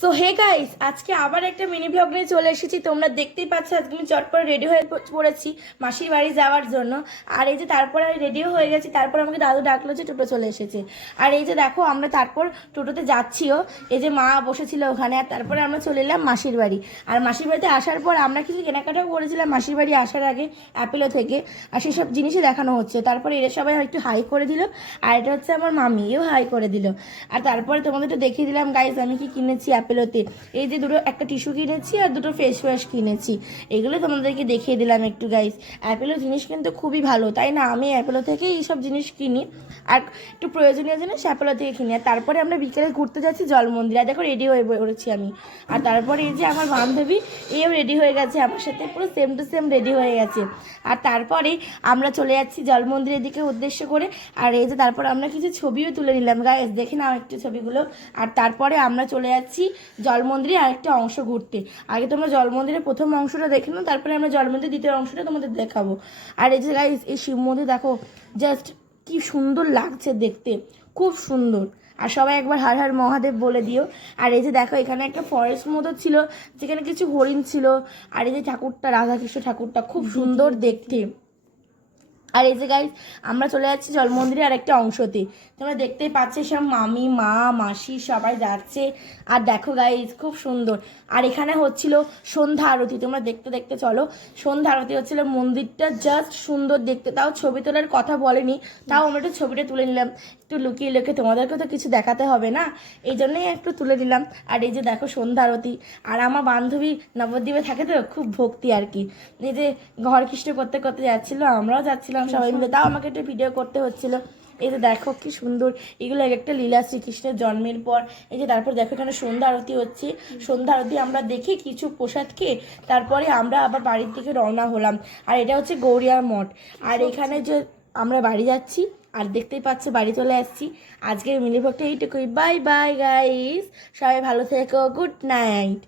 So hey guys, আজকে আবার একটা মিনি ব্লগ নিয়ে চলে এসেছি। তোমরা দেখতেই পাচ্ছ আজকে আমি চটপট রেডি হয়ে পড়েছি মাসির বাড়ি যাওয়ার জন্য। আর এই যে তারপর আমি রেডিও হয়ে গেছি, তারপর আমাকে দাদু ডাকলো যে টোটো চলে এসেছে। আর এই যে দেখো আমরা তারপর টোটোতে যাচ্ছিও, এই যে মা বসেছিল ওখানে। আর তারপরে আমরা চলে এলাম মাসির বাড়ি। আর মাসির বাড়িতে আসার পর আমরা কিছু কেনাকাটাও করেছিলাম মাসির বাড়ি আসার আগে অ্যাপেলো থেকে। আর সেসব জিনিসই দেখানো হচ্ছে। তারপরে এরা সবাই একটু হাই করে দিল, আর এটা হচ্ছে আমার মামিও হাই করে দিল। আর তারপরে তোমাদের একটু দেখিয়ে দিলাম গাইস আমি কি কিনেছি অ্যাপেলোতে। এই যে দুটো একটা টিস্যু কিনেছি আর দুটো ফেস ওয়াশ কিনেছি, এগুলো তোমাদেরকে দেখিয়ে দিলাম একটু গাইস। অ্যাপেলো জিনিস কিন্তু খুবই ভালো, তাই না? আমি অ্যাপেলো থেকে এইসব জিনিস কিনি, আর একটু প্রয়োজনীয় জিনিস অ্যাপেলো থেকে কিনি। আর তারপরে আমরা বিকেলে ঘুরতে যাচ্ছি জল মন্দির। আর দেখো রেডি হয়ে পড়েছি আমি। আর তারপরে এই যে আমার বান্ধবী, এও রেডি হয়ে গেছে আমার সাথে, পুরো সেম টু সেম রেডি হয়ে গেছে। আর তারপরে আমরা চলে যাচ্ছি জল মন্দিরের দিকে উদ্দেশ্য করে। আর এই যে তারপর আমরা কিছু ছবিও তুলে নিলাম গাইস, দেখে নাও একটু ছবিগুলো। আর তারপরে আমরা চলে যাচ্ছি জল মন্দিরে আরেকটা অংশ ঘুরতে। আগে তোমরা জল মন্দিরের প্রথম অংশটা দেখে নাও, তারপরে আমরা জল মন্দিরের দ্বিতীয় অংশটা তোমাদের দেখাবো। আর এই যে গাইস এই শিব মন্দির দেখো, জাস্ট কি সুন্দর লাগছে দেখতে, খুব সুন্দর। আর সবাই একবার হর হর মহাদেব বলে দিও। আর এই যে দেখো এখানে একটা ফরেস্ট মতো ছিল, যেখানে কিছু হরিণ ছিল। আর এই যে ঠাকুরটা, রাধাকৃষ্ণ ঠাকুরটা খুব সুন্দর দেখতে। আর এই যে গাইস আমরা চলে যাচ্ছি জল মন্দিরের আরেকটা অংশতে। তোমরা দেখতেই পাচ্ছি সব মামি, মা, মাসি সবাই যাচ্ছে। আর দেখো গাইস খুব সুন্দর। আর এখানে হচ্ছিল সন্ধ্যা আরতি, তোমরা দেখতে দেখতে চলো। সন্ধ্যা আরতি হচ্ছিল, মন্দিরটা জাস্ট সুন্দর দেখতে। তাও ছবি তোলার কথা বলেনি, তাও আমরা একটু ছবিটা তুলে নিলাম, একটু লুকিয়ে লুকিয়ে। তোমাদেরকে তো কিছু দেখাতে হবে না, এই জন্যই একটু তুলে দিলাম। আর এই যে দেখো সন্ধ্যা আরতি। আর আমার বান্ধবী নবদ্বীপে থাকে তো, খুব ভক্তি আর কি। এই যে ঘর কৃষ্ণ করতে করতে যাচ্ছিলো, আমরাও যাচ্ছিলাম সবাই মিলে, তাও আমাকে একটু ভিডিও করতে হচ্ছিল। এই যে দেখো কি সুন্দর, এগুলো একটা লীলা শ্রীকৃষ্ণের জন্মের পর। এই যে তারপর দেখো এখানে সন্ধ্যা আরতি হচ্ছে। সন্ধ্যা আরতি আমরা দেখে কিছু প্রসাদ খেয়ে তারপরে আমরা আবার বাড়ির দিকে রওনা হলাম। আর এটা হচ্ছে গৌরিয়ার মঠ। আর এখানে যে আমরা বাড়ি যাচ্ছি, আর দেখতেই পাচ্ছি বাড়ি চলে আসছি। আজকের মিনি ব্লগটা এইটুকুই। বাই বাই গাইস, সবাই ভালো থেকো, গুড নাইট।